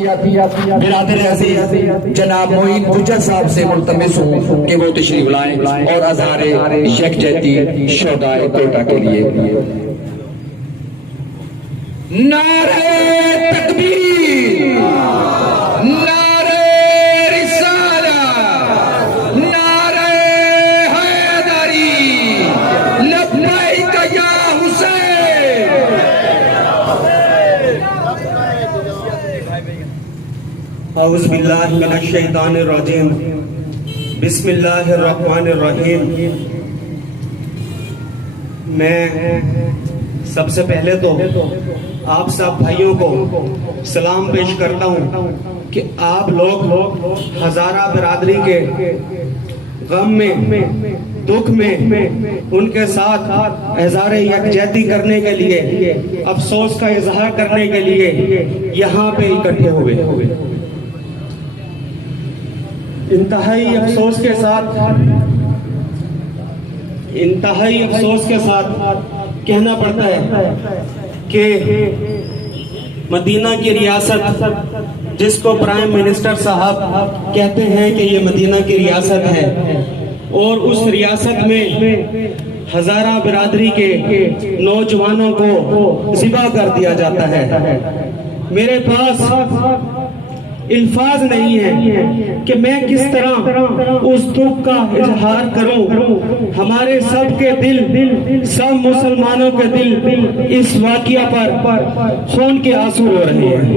बिरादर अज़ीज़ जनाब मोइन गुजर साहब से मुल्तमिस हूँ कि वो तशरीफ लाएं और अज़हार यकजहती शोहदाए कोटा के लिए नारे तकबीर, नारे रिसालत, नारे हैदरी, लब्बैक या हुसैन। औज़ु बिल्लाहि मिनश शैतानिर रजीम, बिस्मिल्लाहिर रहमानिर रहीम। मैं सबसे पहले तो आप सब भाइयों को सलाम पेश करता हूँ कि आप लोग हज़ारा बिरादरी के गम में, दुख में उनके साथ इज़हार यकजहती करने के लिए, अफसोस का इजहार करने के लिए यहाँ पे इकट्ठे हुए। इंतहाई अफसोस के साथ कहना पड़ता है कि मदीना की रियासत, जिसको प्राइम मिनिस्टर साहब कहते हैं कि ये मदीना की रियासत है, और उस रियासत में हज़ारा बिरादरी के नौजवानों को ज़िबा कर दिया जाता है। मेरे पास इल्फाज नहीं है कि मैं किस तरह उस दुख का इजहार करूं। हमारे सब के दिल, सब मुसलमानों के दिल इस वाक़िया पर खून के आंसू रो रहे हैं।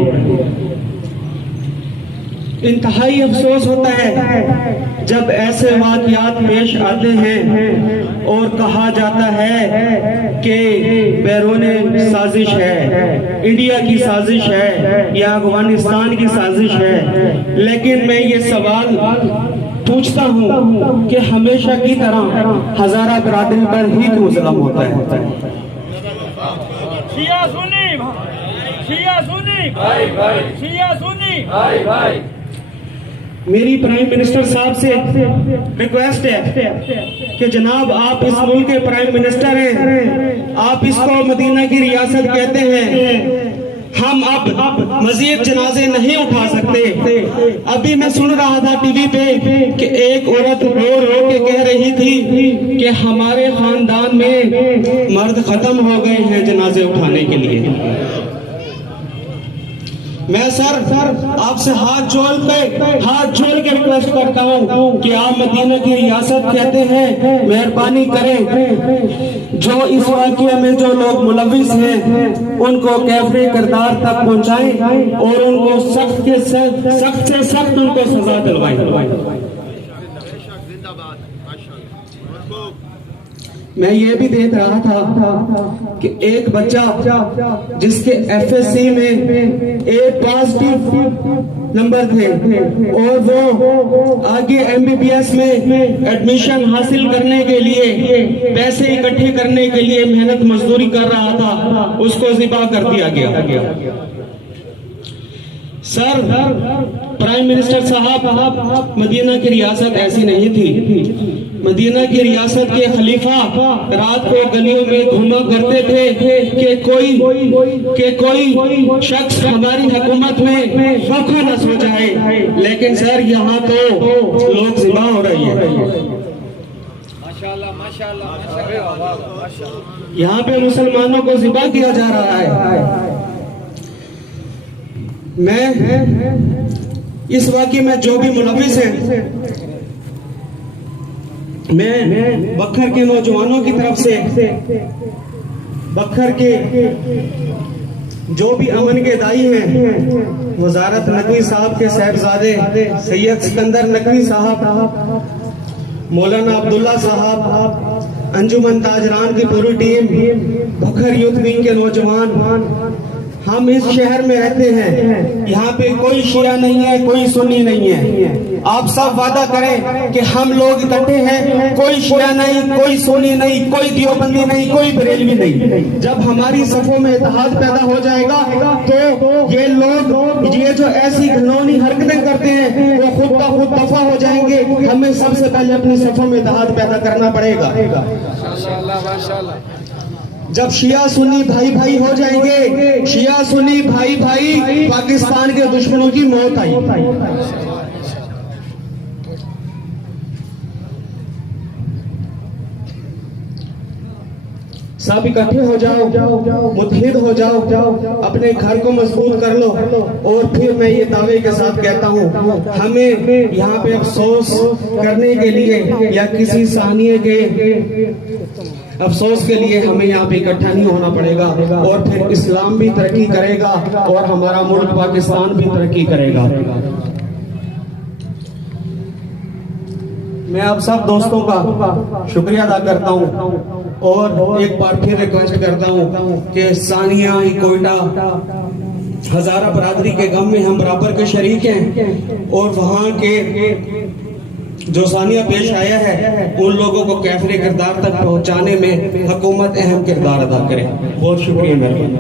इंतहाई अफसोस होता है जब ऐसे वाक़ियात पेश आते हैं और कहा जाता है कि बैरून साजिश है, इंडिया की साजिश है या अफगानिस्तान की साजिश है। लेकिन मैं ये सवाल पूछता हूँ कि हमेशा की तरह हज़ारा बिरादरी पर ही क्यों जुल्म होता है? शिया सुन्नी, शिया सुन्नी, भाई भाई, शिया सुन्नी, भाई भाई। मेरी प्राइम मिनिस्टर साहब से रिक्वेस्ट है कि जनाब आप इस मुल्क के प्राइम मिनिस्टर हैं, आप इसको मदीना की रियासत कहते हैं, हम अब मजीद जनाजे नहीं उठा सकते। अभी मैं सुन रहा था टीवी पे कि एक औरत रो रो के कह रही थी कि हमारे खानदान में मर्द खत्म हो गए हैं जनाजे उठाने के लिए। मैं सर आपसे हाथ जोड़ के रिक्वेस्ट करता हूँ कि आप मदीना की रियासत कहते हैं, मेहरबानी करें जो इस वाक़ये में जो लोग मुलविस हैं उनको कैफरे किरदार तक पहुँचाएं और उनको सख्त से सख्त उनको सजा दिलवाएं। मैं ये भी देख रहा था कि एक बच्चा जिसके एफएससी में ए पॉजिटिव नंबर थे और वो आगे एमबीबीएस में एडमिशन हासिल करने के लिए पैसे इकट्ठे करने के लिए मेहनत मजदूरी कर रहा था, उसको ज़िबा कर दिया गया। सर प्राइम मिनिस्टर साहब, मदीना की रियासत ऐसी नहीं थी। मदीना की रियासत के खलीफा रात को गलियों में घूमा करते थे कि कोई शख्स हमारी हुकूमत में फखर न सो जाए। लेकिन सर यहाँ तो लोग ज़िबा हो रही है। यहाँ पे मुसलमानों को ज़िबा किया जा रहा है। मैं इस वाक़ये में जो भी मुलविस है, मैं बखर के नौजवानों की तरफ से, बखर के जो भी अमन के दाई हैं, वज़ारत नकवी साहब के साहबजादे सैयद सिकंदर नकवी साहब, मौलाना अब्दुल्ला साहब, अंजुमन ताजरान की पूरी टीम, बखर यूथ विंग के नौजवान, हम इस शहर में रहते हैं। यहाँ पे कोई शिया नहीं है, कोई सुन्नी नहीं है। आप सब वादा करें कि हम लोग इकट्ठे हैं, कोई शिया नहीं, कोई सुन्नी नहीं, कोई देवबंदी नहीं, कोई बरेलवी नहीं। जब हमारी सफों में इत्तेहाद पैदा हो जाएगा तो ये लोग ये जो ऐसी घिनौनी हरकतें करते हैं वो खुद का खुद दफा हो जाएंगे। हमें सबसे पहले अपनी सफों में इत्तेहाद पैदा करना पड़ेगा। जब शिया सुन्नी भाई भाई हो जाएंगे, शिया सुन्नी भाई भाई, पाकिस्तान के दुश्मनों की मौत आई। सब इकट्ठे हो जाओ, मुत्तहिद हो जाओ, अपने घर को मजबूत कर लो। और फिर मैं ये दावे के साथ कहता हूँ, हमें यहाँ पे अफसोस करने के लिए या किसी सानिए के अफसोस के लिए हमें यहाँ पे इकट्ठा नहीं होना पड़ेगा। और फिर इस्लाम भी तरक्की करेगा और हमारा मुल्क पाकिस्तान भी तरक्की करेगा। मैं आप सब दोस्तों का शुक्रिया अदा करता हूँ और एक बार फिर रिक्वेस्ट करता हूँ कि सानिया कोयटा हजारा बरादरी के गम में हम बराबर के शरीक हैं और वहाँ के जो सानिया पेश आया है उन लोगों को कैफरे किरदार तक पहुँचाने में हुकूमत अहम किरदार अदा करे। बहुत शुक्रिया मेहरबानी।